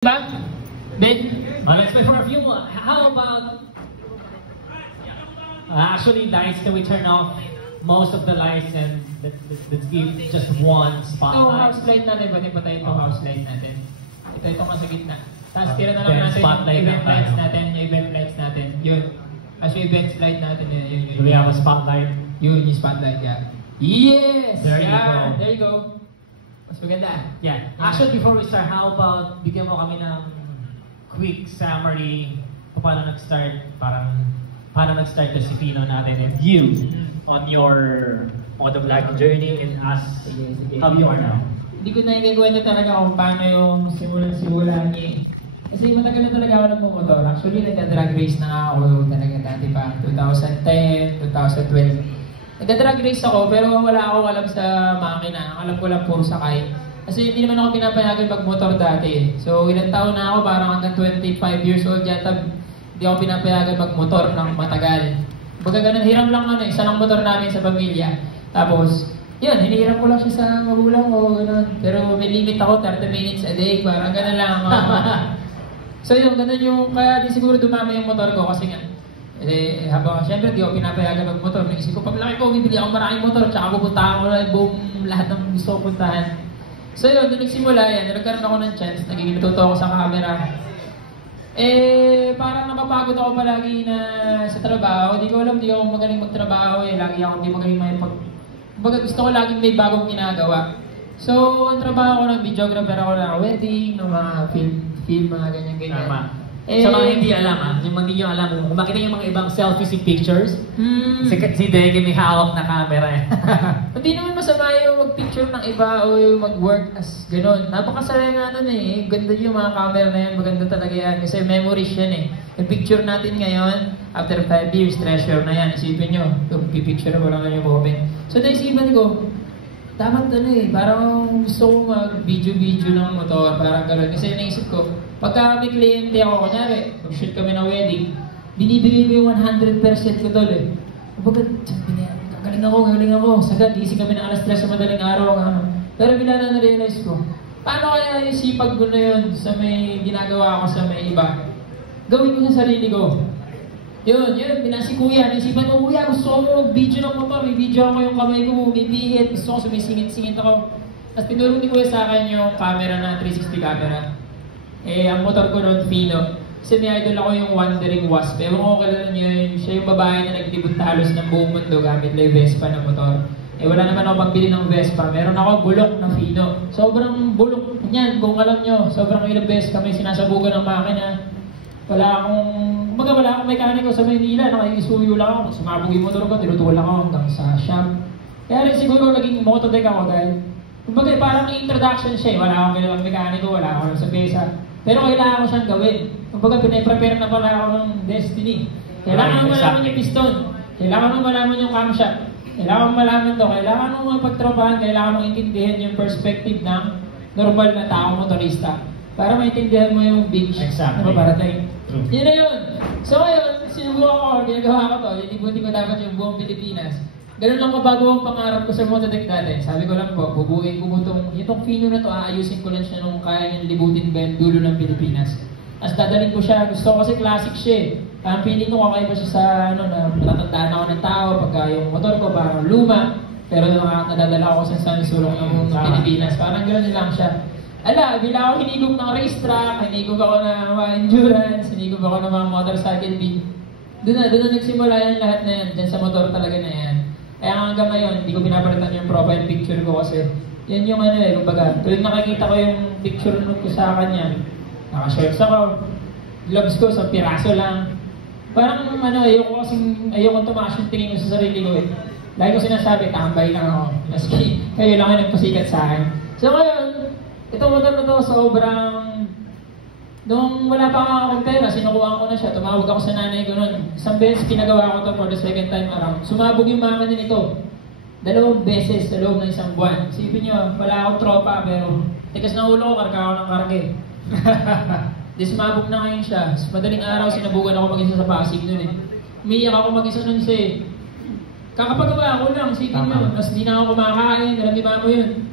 Ba? Ben? Let's wait for a few. How about... actually, lights, can we turn off most of the lights and let's give just one spotlight? Itong house light natin, pati pa tayo itong house light natin. Ito nga sa gitna. Tapos tira na lang natin yung event lights natin, yung event lights natin. Yun. As yung events light natin, yun. Do we have a spotlight? Yun, yung spotlight, yeah. Yes! There you yeah, go. there you go. Mas maganda. Yeah. Actually, before we start, how about bigyan mo kami ng quick summary kung paano nag-start, paano nag-start the Sipino natin and you on your motovlogging journey and us, how you are now? Hindi ko na ikikwento talaga kung paano yung simulan niya. Kasi matagal na talaga ako nagmumotor. Actually, nagda-drag race na nga ako talaga dati pa. 2010, 2012. Nagda-drag race ako pero wala akong alam sa makina. Ang alam ko lang puro sakay. Kasi hindi naman ako pinapayagan magmotor dati. So ilang taon na ako, parang hanggang 25 years old yata, hindi ako pinapayagan magmotor ng matagal. Baga ganun, hiram lang isa lang motor namin sa pamilya. Tapos, yun, hinihiram ko lang siya sa magulang ko, gano'n. Pero may limit ako, 30 minutes a day, parang gano'n lang. So yun, gano'n yung, kaya di siguro dumami yung motor ko kasi nga, habang siyempre di ako pinapayagan magmotor. Naisip ko, paglaki ko, bibili ako maraming motor, tsaka pupuntahan ko na buong lahat ng gusto ko puntahan. So yun, doon nagsimula yan, nagkaroon ako ng chance, nagiging natuto ako sa camera. Parang napapagod ako palagi na sa trabaho. Di ko alam, di ako magaling magtrabaho lagi ako di magaling Baga gusto ko laging may bagong ginagawa. So, ang trabaho ko ng videographer ako ng wedding, ng mga film, mga ganyan-ganyan. Tama. Sa mga hindi alam, yung hindi nyo alam, kung makita yung mga ibang selfies and pictures, si Deke may hawak na camera. Hindi naman masama yung mag-picture ng iba o yung mag-work as gano'n. Napakasaya nga nun Ganda yung mga camera na yan, maganda talaga yan. Kasi memories yan Yung picture natin ngayon, after 5 years, treasure na yan. Isipin nyo, yung pipicture mo lang yung moment. So naisipan ko, dapat parang gusto ko mag-video ng motor, parang gano'n. Kasi naisip ko, pagka may kliyente ako, kunyari, mag-shoot kami ng wedding, binibigay ko yung 100% ko tol Kumbaga, galing ako, sagad, gising kami ng alas 3 sa madaling araw. Pero bila na na-realize ko, paano kaya yung sipag ko na yun sa may ginagawa ko sa may iba? Gawin ko sa sarili ko. Yun, si Kuya, naisipan ko, Kuya, gusto ko mag-video ng motor, may video ako yung kamay ko, bumibihit, gusto ko sumisingit-singit ako. Tapos tinuro ni Kuya sa akin yung camera na 360 camera. Ang motor ko noon, Fino. Kasi may idol ako yung Wandering Wasp. Ewan ko kilala niyo yun, siya yung babae na naglibot halos ng buong mundo gamit lang Vespa na motor. Wala naman ako pagbili ng Vespa, meron ako bulok na Fino. Sobrang bulok niyan, kung alam nyo, sobrang ilang beses kami sinasabugan ng makina. Wala akong mekaniko sa Maynila, nakikisuyo lang ako. Sumabog yung motor ko, tinutulak ako hanggang sa shop. Kaya rin siguro naging motodek ako dahil kumbaga parang introduction siya wala akong kilalang mekaniko, wala akong sa pesa. Pero kailangan ko siyang gawin. Kumbaga pinaprepare na pala ako ng destiny. Kailangan mo malaman yung piston, kailangan mo malaman yung camshaft, kailangan mo malaman to, kailangan mo mapagtrabahan, kailangan mo intindihan yung perspective ng normal na taong motorista. Para maintindihan mo yung big parating. Yun na yun. So ngayon, sinubukan ko, ginagawa ko to, lilibutin ko dapat yung buong Pilipinas. Ganun lang kabago ang pangarap ko sa Motodek dati. Sabi ko lang po, bubuin ko itong Fino na to, aayusin ko lang siya nung kaya niyang libutin ba yung dulo ng Pilipinas. As dadalhin ko siya, gusto ko kasi classic siya Parang feeling ko kakaiba siya sa natatandaan ako ng tao, pagka yung motor ko parang luma, pero nadadala ko sa sulok ng Pilipinas. Parang gano'n lang siya. Bila ako hinigog ng racetrack, hinigog ako ng mga endurance, hinigog ako ng mga motorcycle beat. Doon na nagsimula yan lahat na yan, dyan sa motor talaga na yan. Kaya hanggang ngayon, hindi ko pinapalitan yung profile picture ko kasi yan yung kumbaga, tuwing nakikita ko yung picture ko sa kanya, naka-shorts ako, gloves ko sa piraso lang. Parang ayoko tumakas yung tingin ko sa sarili ko Lagi ko sinasabi, tambay lang ako. Maski kayo lang yung nagpasikat sa akin. So ngayon, itong motor na to, sobrang... Nung wala pa akong pera, sinukuhaan ko na siya. Tumawag ako sa nanay ko noon. Isang beses pinagawa ko to for the second time around. Sumabog yung mama niya nito. 2 beses sa loob ng isang buwan. Isipin nyo, wala akong tropa, pero tigas ng ulo ko, karga ako ng karge. Di sumabog na ngayon siya. Madaling araw, sinabugan ako mag-isa sa Pasig noon Umiiyak ako mag-isa noon kakapagawa ko lang, isipin nyo. Tapos di na ako kumakain, alam ni mama yun.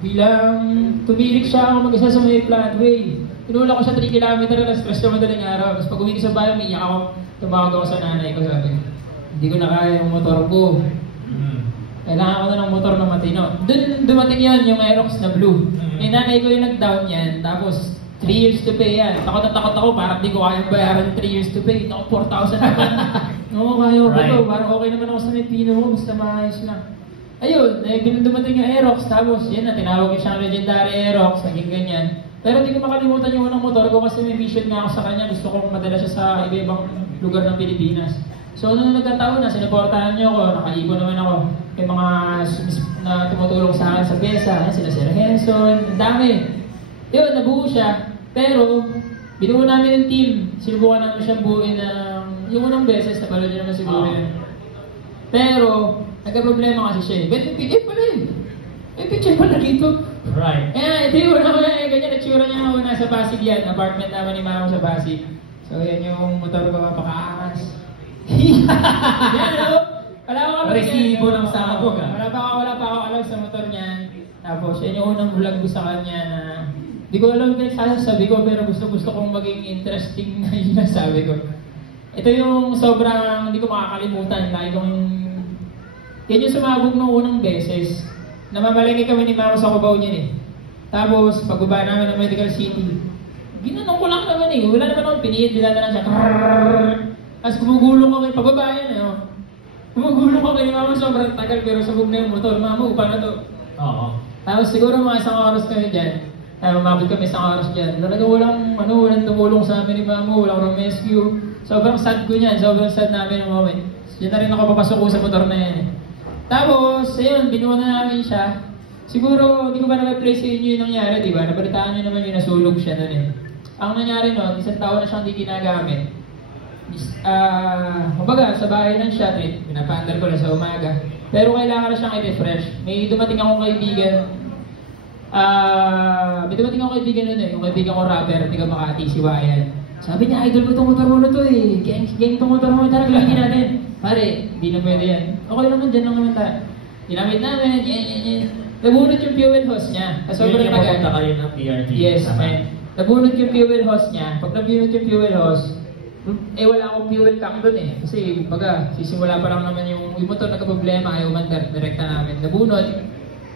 Bilang tumirik siya ako mag-isa sa may flatway. Tinula ko siya 3 kilometer, alas 3 na madaling araw. Tapos pag uwi ko sa bahay, umiiyak ako. Tumawag ako sa nanay ko, sabi ko, hindi ko na kaya yung motor ko. Kailangan ko na ng motor na matino. Doon dumating yan, yung Aerox na blue. Yung nanay ko yung nag-down yan, tapos 3 years to pay yan. Takot na takot ako, parang di ko kayang bayaran 3 years to pay. Naku, 4,000 naman. Oo, kaya ko Right. to. Parang okay naman ako sa may pino ko, basta maayos lang. Ayun, dumating yung Aerox, tapos yun na, tinawag ko siyang legendary Aerox, naging ganyan. Pero di ko makalimutan yung unang motor ko kasi may mission nga ako sa kanya. Gusto kong madala siya sa iba-ibang lugar ng Pilipinas. So, nung nagkataon na, sinuportahan niyo ako, nakaipon naman ako. May mga na tumutulong sa akin sa pyesa, sila Sir Henson, ang dami. Yun, nabuo siya. Pero, binuo namin yung team. Sinubukan namin siyang buuin ng yung unang beses, napanood niyo naman siguro yun. Pero, nagka-problema kasi siya eh. Ganyan, picture pala eh. May picture pala dito. Right. Kaya, ito yung una ko eh. Ganyan, natsura niya ako nasa Pasig yan. Apartment naman ni Mama sa Pasig. So, yan yung motor ko, napaka-angas. Yan, ano? Wala pa kami Resibo ng sabog, ah. Wala pa ako alam sa motor niyan. Tapos, yan yung unang vlog ko sa kanya na di ko alam kung sabi ko, pero gusto kong maging interesting na yun ang sabi ko. Ito yung sobrang hindi ko makakalimutan. Lagi kong yan yung sumabog nung unang beses. Namamalengke kami ni Mama sa Cubao niyan eh. Tapos, pagbaba namin ng Medical City, ginanong ko lang naman eh. Wala naman akong pinihit, bila na lang siya. Tapos gumugulong kami, pababa yan eh. Oh. Gumugulong kami ni Mama sobrang tagal, pero sabog na yung motor. Mama, upa na to. Oo. Tapos siguro mga 1 oras kami dyan. Umabot kami 1 oras dyan. Talaga walang tumulong sa amin ni Mama, walang rescue. Sobrang sad ko niyan, sobrang sad namin ng moment. Diyan na rin ako papasok ko sa motor na yan eh. Tapos, ayun, binuha na namin siya. Siguro, hindi ko ba na-play sa inyo yung nangyari, di ba? Nabalitaan nyo naman yung nasulog siya nun eh. Ang nangyari nun, 1 taon na siyang hindi ginagamit. Kumbaga, sa bahay lang siya, pinapaandar ko na sa umaga. Pero kailangan na siyang i-refresh. May dumating akong kaibigan. May dumating akong kaibigan nun eh. Yung kaibigan ko rapper, tiga Makati, si Wayan. Sabi niya, idol ko itong motor mo na to eh. Gang itong motor mo, tara, gawin natin. Pare, hindi na pwede yan. Okay naman, dyan lang naman tayo. Ginamit namin, yan. Nabunot yung fuel hose niya. Sobrang Yung tagal. papunta kayo ng PRT. Yes, man. Nabunot yung fuel hose niya. Pag nabunot yung fuel hose, wala akong fuel tank doon eh. Kasi, baga, sisimula pa lang naman yung motor nagka-problema, ayaw man direkta namin. Nabunot.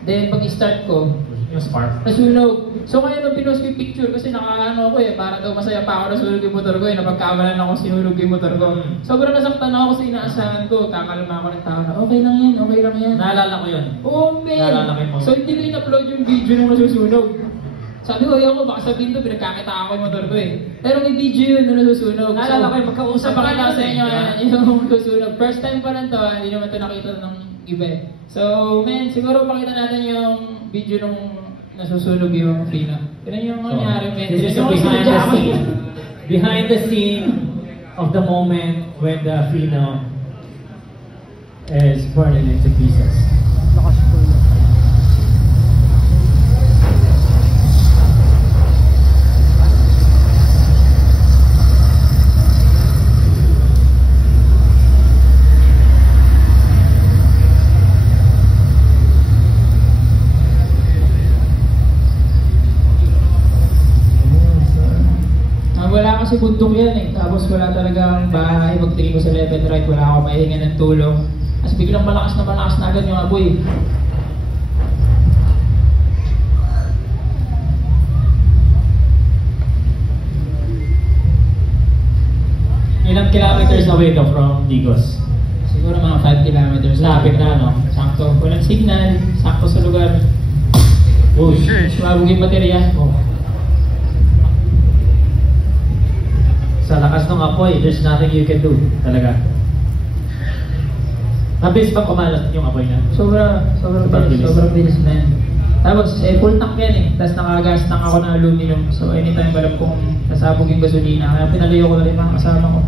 Then, pag-start ko, Yung spark. nasunog. So kaya nung pinost ko yung picture kasi nakaano ako eh, para daw masaya pa ako nasunog yung motor ko eh, napagkamalan ako sinunog yung motor ko. Sobrang nasaktan ako kasi inaasahan ko, kakalma ako ng tao na okay lang yan. Naalala ko yun. Oh man! Naalala ko yung motor. So hindi ko in-upload yung video nung nasusunog. Sabi ko, ayoko, baka sabihin to, pinagkakita ako yung motor ko eh. Pero may video yun nung nasusunog. Naalala ko yung magkausap pa Napakita kayo sa inyo yung nasusunog. First time pa lang to, hindi naman to nakita ng iba eh. So man, siguro pakita natin yung video nung nasusunog yung Fina. Yan yung nangyari, man. This is Yung behind the sinadya ko. scene. Behind the scene of the moment when the Fino is burning into pieces. Wala kasi bundok yan eh. Tapos wala talagang bahay. Pagtingin ko sa left and right, wala akong mahinga ng tulong. Tapos biglang malakas na agad yung apoy. Ilang kilometers away ka from Digos? Siguro mga 5 kilometers. Lapit na, no? Sakto. Walang signal. Sakto sa lugar. Push. Sumabog yung baterya. Oh. Sa lakas ng apoy, there's nothing you can do. Talaga. Mabilis bang kumalat yung apoy niya? Sobrang bilis man. Tapos, full tank yan eh. Tapos nakagas tank ako ng aluminum. So, anytime alam kong nasabog yung gasolina. Kaya pinalayo ko na rin mga kasama ko.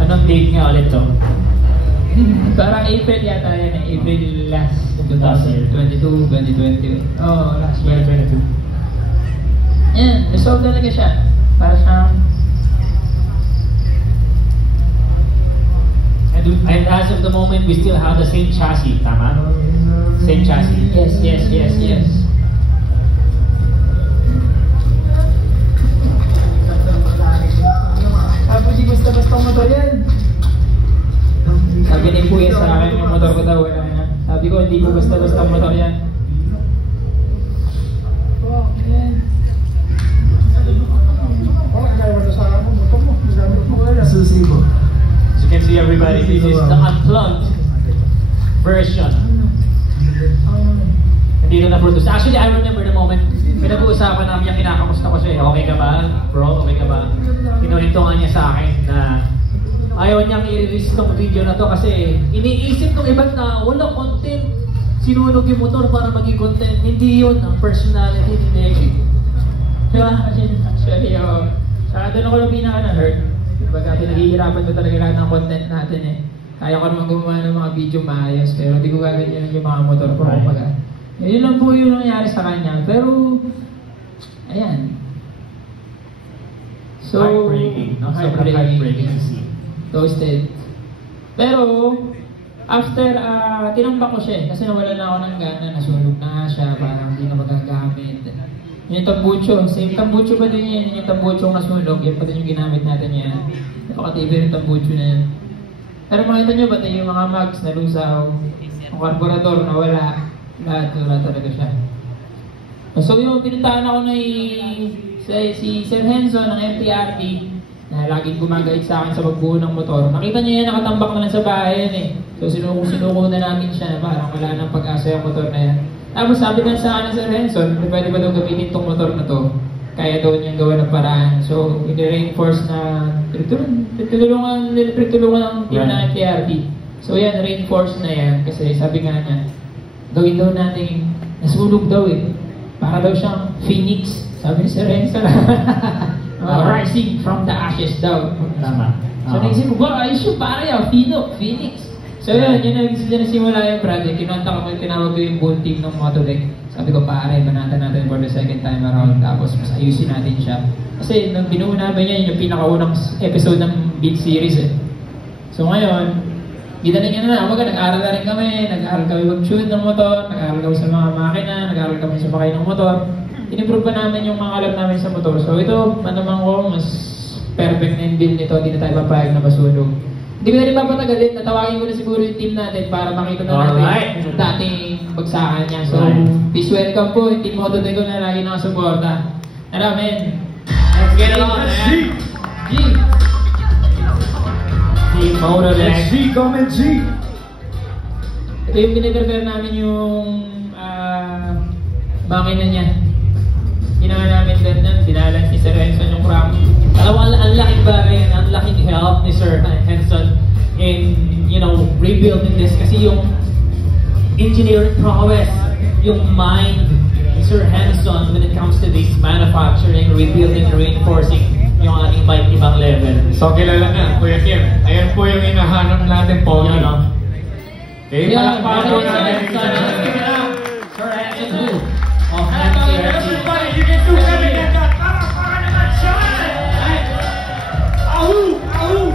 Anong date nga ulit to? Parang April yata yan eh. April last. Last year. 2020. Oh, last year. 2022. Yan, resolve talaga siya. Para siyang... And And as of the moment, we still have the same chassis, tama? Same chassis. Yes, yes, yes, yes. Sabi di basta-basta motor yan. Sabi ni Kuya sa akin, yung motor ko daw wala na. Sabi ko, hindi po basta-basta motor yan. Oh, yan. Susi mo. As you can see, everybody, this is the unplugged version. Hindi na na-produce. Actually, I remember the moment, pinag-uusapan namin yung kinakamusta ko siya. Okay ka ba, bro? Okay ka ba? Kinulintungan niya sa akin na ayaw niyang i-release tong video na to kasi iniisip ng ibang na wala content. Sinunog yung motor para maging content. Hindi yun ang personality ni Neki. Diba? Actually, saka doon ako lang pinaka-na-hurt. Baga, pinaghihirapan ko talaga lahat ng content natin eh. Kaya ko naman gumawa ng mga video maayos, pero hindi ko gaganyan yung mga motor ko. Right. Kumbaga. Yun lang po yung nangyari sa kanya. Pero, ayan. So, Heartbreaking, no? Sobrang heartbreaking to see. Toasted. Pero, after, tinambak ko siya eh, kasi nawala na ako ng gana, nasunog na siya, parang hindi na magagamit. Yung tambucho, same tambucho pa din yan, yung tambucho nasunog, yan pa din yung ginamit natin yan. Napaka-TV yung tambucho na yan. Pero makita nyo, pati yung mga mags na lusaw, yung carburetor na wala, lahat wala talaga siya. So yung pinuntahan ako na si Sir Henson ng MTRT, na laging gumagait sa akin sa pagbuo ng motor. Nakita niyo yan, nakatambak na lang sa bahay yan eh. So sinuko na namin siya na parang wala nang pag-asa yung motor na yan. Tapos sabi na sa akin Sir Henson, pwede ba daw gamitin tong motor na to? Kaya daw niyang gawa ng paraan. So, i-reinforce na pinagtulungan ng team ng MTRT. So yan, reinforce na yan. Kasi sabi nga niya, gawin daw natin, nasunog daw eh. Para daw siyang phoenix. Sabi ni Sir Henson. Rising from the ashes daw. Tama. So naisip ko, ayos yung pare yan, Phoenix. So yun nagsimula yung project. Kinontak ko, tinawag ko yung buong team ng Motodeck. Sabi ko, pare, banatan natin for the second time around. Tapos mas ayusin natin siya. Kasi nung binuo namin yan, yung pinakaunang episode ng Beat Series eh. So ngayon, kita na niya na, nag-aaral na rin kami. Nag-aaral kami mag-tune ng motor, nag-aaral kami sa mga makina, nag-aaral kami sa pakay ng motor. In-improve pa namin yung mga alam namin sa motor. So ito, manamang ko, mas perfect na yung build nito. Hindi na tayo papayag na masunog. Hindi ko na rin papatagalin. Natawagin ko na siguro yung team natin para makita na natin yung dating bagsakan niya. So, please welcome po yung team Motodeck na lagi nakasuporta. Naramen. Let's get it on, man. G! Team Motodeck. G, comment G! Ito yung piniprepare namin yung makina niya. Ginawa namin din yan, binalan si Sir Henson yung crank. Alam mo, ang laking bagay, ang laking help ni Sir Henson in, rebuilding this kasi yung engineering prowess, yung mind ni Sir Henson when it comes to this manufacturing, rebuilding, reinforcing yung ating bike ibang level. So kilala na, Kuya Kim. Ayan po yung hinahanap natin po. Yan, no? Okay, Yeah, palakpakan po natin. Sir Henson who? Of MTRT. You can do everything that. Palakpakan naman siya! Ahoo! Ahoo!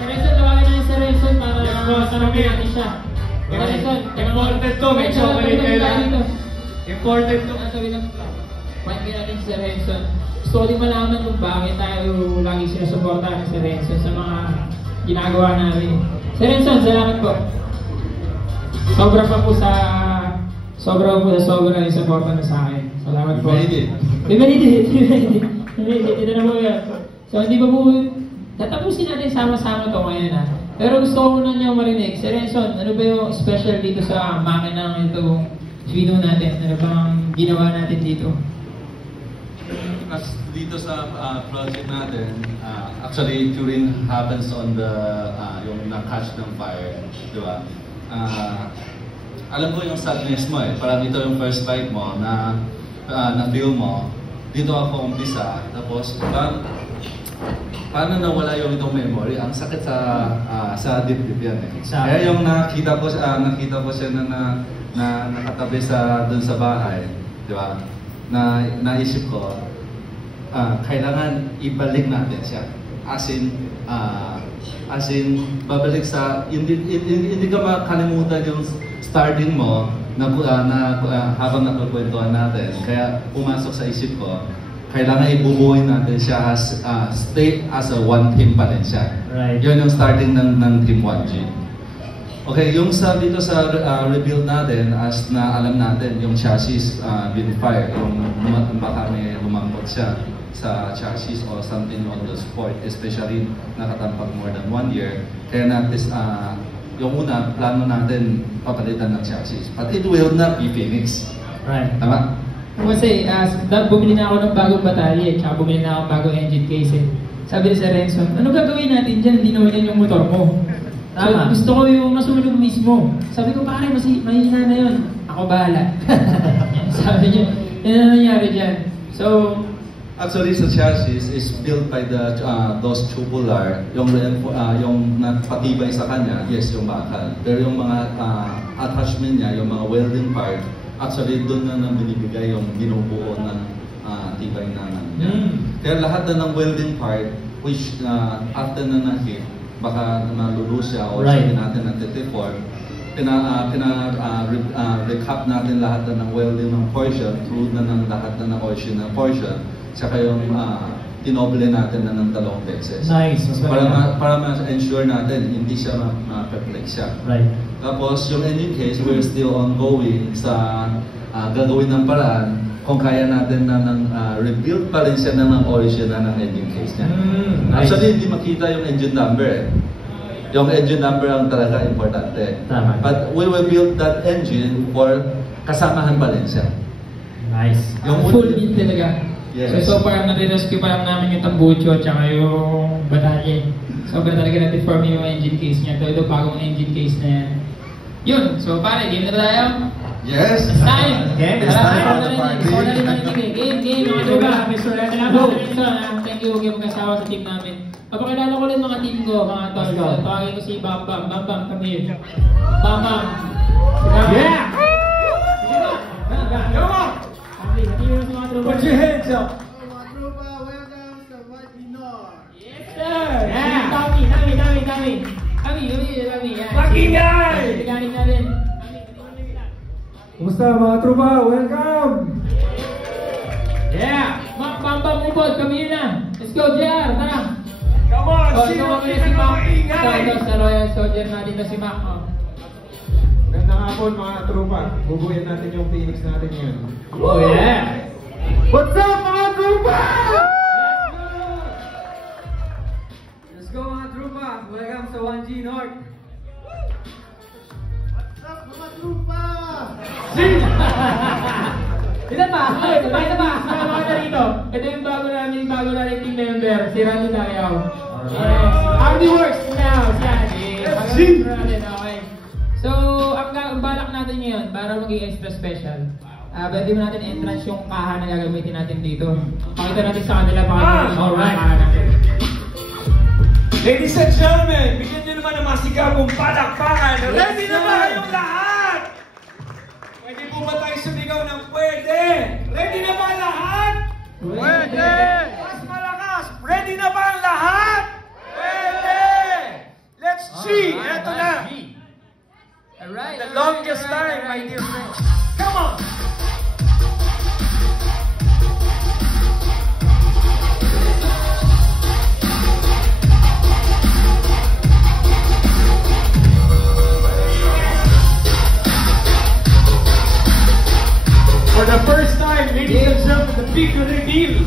Sir Henson, tawagin na yung Sir Henson para sarapin natin siya. Sir Henson, Important to, may chocolate kailangan. Important to. Sabi ng point natin si Sir Henson. Gusto ko din malaman kung bakit tayo lagi sinusuporta ni Sir Henson sa mga ginagawa namin. Sir Henson, salamat po. Sobra yung suporta na sa akin. Salamat po. We made it. Ito na po yan. So hindi ba po, tatapusin natin sama-sama to ngayon ha. Pero gusto ko muna niyo marinig. Sir Henson, ano ba yung special dito sa makina ng itong video natin? Ano bang ginawa natin dito? As dito sa project natin, actually Turin happens on the yung na-catch ng fire, di ba? Alam ko yung sadness mo eh, parang ito yung first bike mo na na-feel mo, dito ako umpisa, tapos paano nawala yung itong memory? Ang sakit sa dibdib yan eh. Exactly. Kaya yung nakita ko siya na nakatabi dun sa bahay, di ba? Naisip ko, kailangan ibalik natin siya. as in babalik sa hindi ka makalimutan yung starting mo na habang nakakwentuhan natin. Kaya pumasok sa isip ko, kailangan ibubuhay natin siya as stay as a one team pa rin siya. Right. Yun yung starting ng Team 1G. Okay, yung dito sa rebuild natin, as na alam natin, yung chassis been fire, yung baka may lumambot siya sa chassis or something on the sport, especially nakatampak more than 1 year. Kaya natin, yung una, plano natin papalitan ng chassis. But it will not be Phoenix. Right. Tama? Kasi bumili na ako ng bagong baterya, tsaka bumili na ako ng bagong engine case. Sabi ni Sir Renzo, ano gagawin natin dyan? Hindi naman yan yung motor mo. Tama. So, gusto ko yung masunog mismo. Sabi ko, pare, mahina na yun. Ako bahala. Sabi niya, yun ang nangyari dyan. So, actually, sa chassis is built by those tubular, yung patibay sa kanya, yes, yung bakal. Pero yung mga attachment niya, yung mga welding part, actually doon na binibigay yung binubuo ng tibay na niya. Kaya lahat na ng welding part, which after na na-hit, baka malulus siya o sabi natin ng titiform, recap natin lahat na ng welding ng portion, through na ng lahat na ng ocean na portion, tsaka yung tinoble natin na ng 2 beses. Nice. Para ma-ensure natin, hindi siya ma-perplex siya. Right. Tapos yung engine case, we're still ongoing sa gagawin ng paraan kung kaya natin na rebuild pa rin siya na ng origin na ng engine case niya. Nice. Actually, hindi makita yung engine number. Yung engine number ang talaga importante. Tama. But we will build that engine for kasamahan pa rin siya. Nice. yung full meat talaga. Yes. So far, nare-rescue pa lang namin yung tambucho at saka yung batalye. Sobrang talaga na-deform yung engine case niya. Ito bagong engine case na yan. Yun. So pare, game na ba tayo? Yes! It's time! Game. It's time for the party. Game, mga diba? Thank you, okay, magkasawa sa team namin. Papakilala ko rin mga team ko, mga tol. Tawagin ko si Bam Bam. Bam Bam, come here. Bam Bam. Yeah! Come on! Put your hands up! Yes, sir! Yeah. Dami. Yan. Pakinggan! Galing na rin. Kumusta mga tropa? Welcome! Yeah! Bam Bam, upod, kami na. Let's go, JR, tara! Come on! Ito kami si Mac. Ito sa Royal Soldier natin na si Mac. Gandang hapon mga tropa. Bubuhin natin yung Phoenix natin ngayon. Oh yeah! What's up mga tropa? Let's go mga tropa! Welcome sa 1G North! Ito pa! Sama ka rito. Ito yung bago namin team member, si Randy Dayaw. Yes. Army Works now! Okay. So, ang balak natin ngayon, para maging extra special, pwede mo natin entrance yung kaha na gagamitin natin dito. Pakita natin sa kanila alright. kaha natin. Ladies and gentlemen, bigyan nyo naman ng masigabong palakpakan. Ready na ba kayong lahat? Pwede po ba tayo sumigaw ng pwede? Ready na ba lahat? Pwede! Mas malakas! Ready na ba ang lahat? Pwede! Let's see! Eto na! Alright. The longest time, my dear friends. Come on! For the first time, ladies and gentlemen, the big reveal.